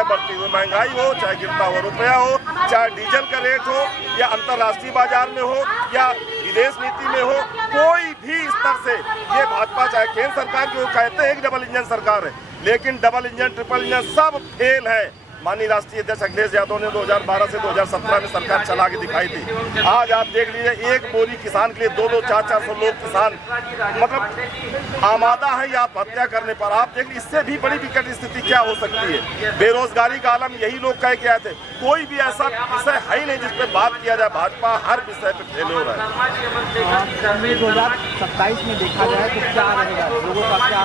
चाहे बढ़ती हुई महंगाई हो, चाहे गिरता हुआ रुपया हो, चाहे डीजल का रेट हो, या अंतर्राष्ट्रीय बाजार में हो, या विदेश नीति में हो, कोई भी स्तर से ये भाजपा, चाहे केंद्र सरकार की, वो कहते हैं कि डबल इंजन सरकार है, लेकिन डबल इंजन, ट्रिपल इंजन सब फेल है। माननीय राष्ट्रीय अध्यक्ष अखिलेश यादव ने 2012 से 2017 में सरकार चला के दिखाई थी। आज आप देख लीजिए, एक बोरी किसान के लिए 200, 400 लोग किसान मतलब आमादा है या आत्महत्या करने पर। आप देख लीजिए, इससे भी बड़ी विकट स्थिति क्या हो सकती है। बेरोजगारी का आलम यही लोग कह के आए थे। कोई भी ऐसा विषय है ही नहीं जिस पर बात किया जाए। भाजपा हर विषय पर फेल हो रहा है। 2027 में देखा जाए तो क्या रहेगा, लोगों का क्या?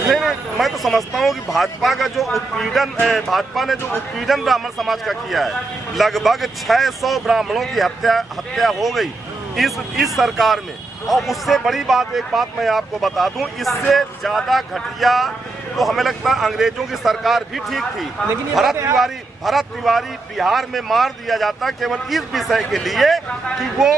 नहीं, मैं तो समझता हूँ कि भाजपा का जो उत्पीड़न, भाजपा ने जो उत्पीड़न ब्राह्मण समाज का किया है, लगभग 600 ब्राह्मणों की हत्या हो गई इस सरकार में। और उससे बड़ी बात, एक बात मैं आपको बता दूं, इससे ज्यादा घटिया तो हमें लगता है अंग्रेजों की सरकार भी ठीक थी। भरत तिवारी बिहार में मार दिया जाता केवल इस विषय के लिए कि वो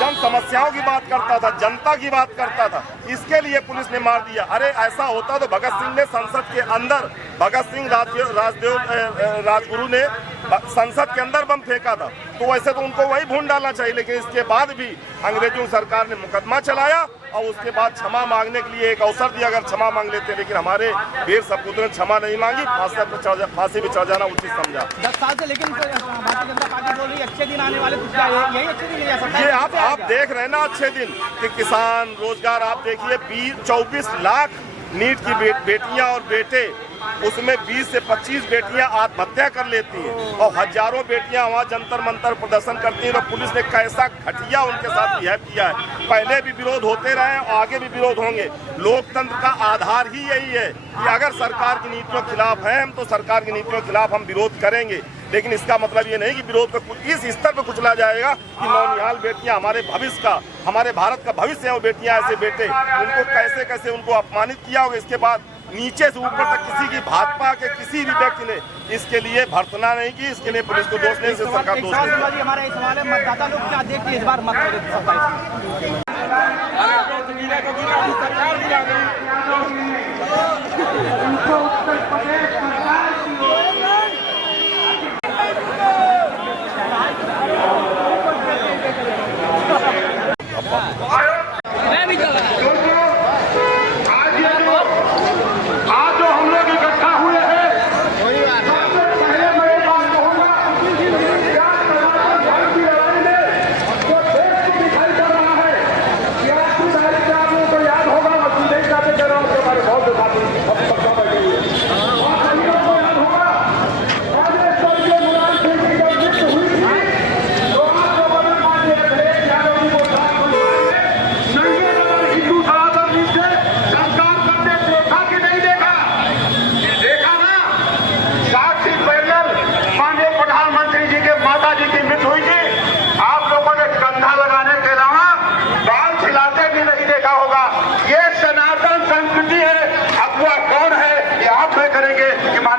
जन समस्याओं की बात करता था, जनता की बात करता था, इसके लिए पुलिस ने मार दिया। अरे ऐसा होता तो भगत सिंह ने संसद के अंदर, भगत सिंह राजगुरु ने संसद के अंदर बम फेंका था, तो वैसे तो उनको वही भून डालना चाहिए। लेकिन इसके बाद भी अंग्रेजों सरकार ने मुकदमा चलाया और उसके बाद क्षमा मांगने के लिए एक अवसर दिया, अगर क्षमा मांग लेते। लेकिन हमारे वीर सपूतों ने क्षमा नहीं मांगी, फांसी पे चढ़ जाना उचित समझा। 10 साल से, लेकिन भारतीय जनता पार्टी बोल रही है अच्छे दिन आने वाले, तो क्या यही अच्छे दिन नहीं आ सकता? ये आप देख रहे हैं ना अच्छे दिन कि किसान रोजगार, आप देखिए 24 लाख नीट की बेटियां और बेटे, उसमें 20 से 25 बेटियां आत्महत्या कर लेती हैं और हजारों बेटियां वहां जंतर मंतर प्रदर्शन करती हैं। तो पुलिस ने कैसा घटिया उनके साथ बिहेव किया है। पहले भी विरोध होते रहे और आगे भी विरोध होंगे। लोकतंत्र का आधार ही यही है कि अगर सरकार की नीतियों के खिलाफ हैं हम, तो सरकार की नीतियों के खिलाफ हम विरोध करेंगे। लेकिन इसका मतलब ये नहीं कि विरोध को इस स्तर पर कुचला जाएगा कि नौनिहाल बेटियां हमारे भविष्य का, हमारे भारत का भविष्य है। वो बेटियां, ऐसे बेटे, उनको कैसे कैसे उनको अपमानित किया होगा। इसके बाद नीचे से ऊपर तक किसी की, भाजपा के किसी भी व्यक्ति ने इसके लिए भर्त्सना नहीं की। इसके लिए पुलिस को दोष नहीं, इससे सरकार दोष नहीं। हमारा एक सवाल है, मतदाता लोग क्या देखते हैं इस बार मत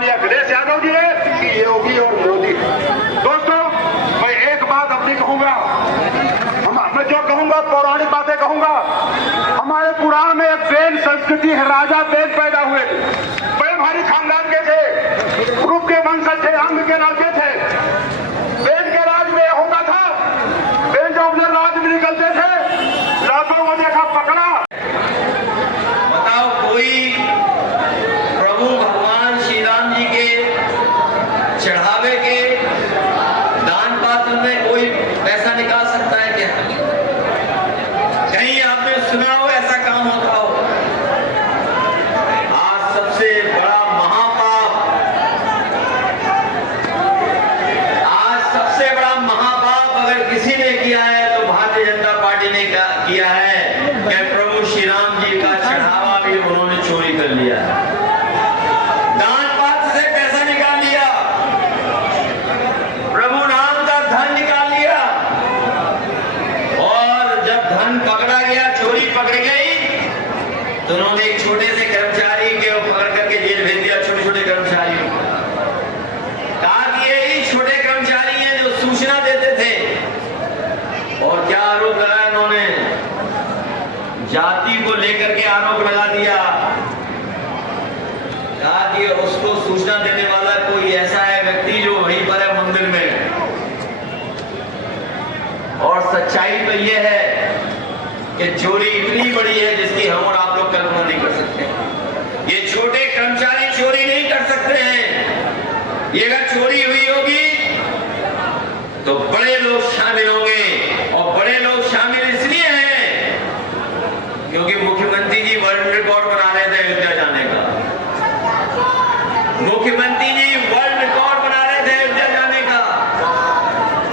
अखिलेश यादव जी है कि योगी और मोदी। दोस्तों, मैं एक बात अपनी कहूंगा, मैं जो कहूंगा पौराणिक बातें कहूंगा। हमारे पुराण में एक बेन संस्कृति है, राजा बेन पैदा हुए थे, बड़े भारी खानदान के थे, ग्रुप के वंशज थे, अंग के राजे थे। बेन के राज में होता था, बेन जब अपने राज में निकलते थे, रातों को देखा पकड़ा। बताओ, कोई प्रभु भगवान श्री राम जी के चढ़ावे के दान पात्र में कोई पैसा निकाल सकता है क्या? कहीं आपने सुना हो ऐसा काम होता हो? आज सबसे बड़ा महापाप, आज सबसे बड़ा महापाप अगर किसी ने किया है तो भारतीय जनता पार्टी ने किया है कि प्रभु श्री राम जी का चढ़ावा भी उन्होंने चोरी कर लिया है। दान पात्र से पैसा निकाल लिया, प्रभु राम का धन निकाल लिया, और जब धन पकड़ा गया, चोरी पकड़ गई, तो उन्होंने एक छोटे से कर्मचारी के पकड़ करके जेल भेज दिया। छोटे छोटे कर्मचारी कहा कि यही छोटे कर्मचारी हैं जो सूचना देते थे। और क्या आरोप लगाया उन्होंने? जाति को लेकर के आरोप लगा दिया। कहा कि ताकि उसको सूचना देने वाला कोई ऐसा है व्यक्ति जो वहीं पर है मंदिर में। और सच्चाई तो ये है कि चोरी इतनी बड़ी है जिसकी हम और आप लोग कल्पना नहीं कर सकते। ये छोटे कर्मचारी चोरी नहीं कर सकते हैं। ये अगर चोरी हुई होगी तो बड़े लोग शामिल होंगे, और बड़े लोग शामिल इसलिए हैं क्योंकि मुख्यमंत्री जी वर्ल्ड रिकॉर्ड बना रहे थे अयोध्या जाने का। मुख्यमंत्री जी वर्ल्ड रिकॉर्ड बना रहे थे अयोध्या जाने का।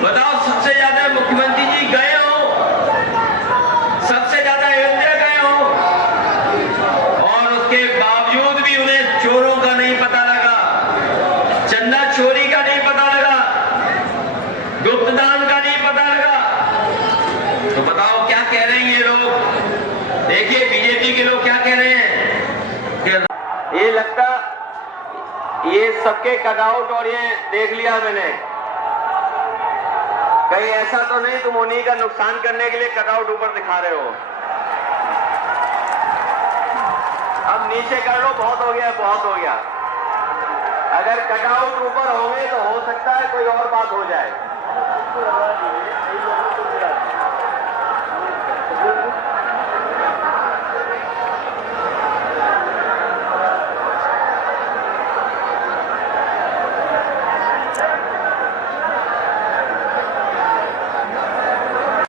बताओ, सबसे ज्यादा मुख्यमंत्री जी गए हो, सबसे ज्यादा अयोध्या गए हो, और उसके बावजूद भी उन्हें चोरों का नहीं पता लगा, चंदा चोरी का नहीं पता लगा, गुप्तदान का नहीं पता लगा। तो बताओ क्या कह रहे हैं ये लोग। देखिए बीजेपी के लोग क्या कह रहे हैं। ये लगता ये सबके कटआउट, और ये देख लिया मैंने, कहीं ऐसा तो नहीं तुम उन्हीं का नुकसान करने के लिए कटआउट ऊपर दिखा रहे हो। अब नीचे कर लो, बहुत हो गया, बहुत हो गया। अगर कटआउट ऊपर होंगे तो हो सकता है कोई और बात हो जाए।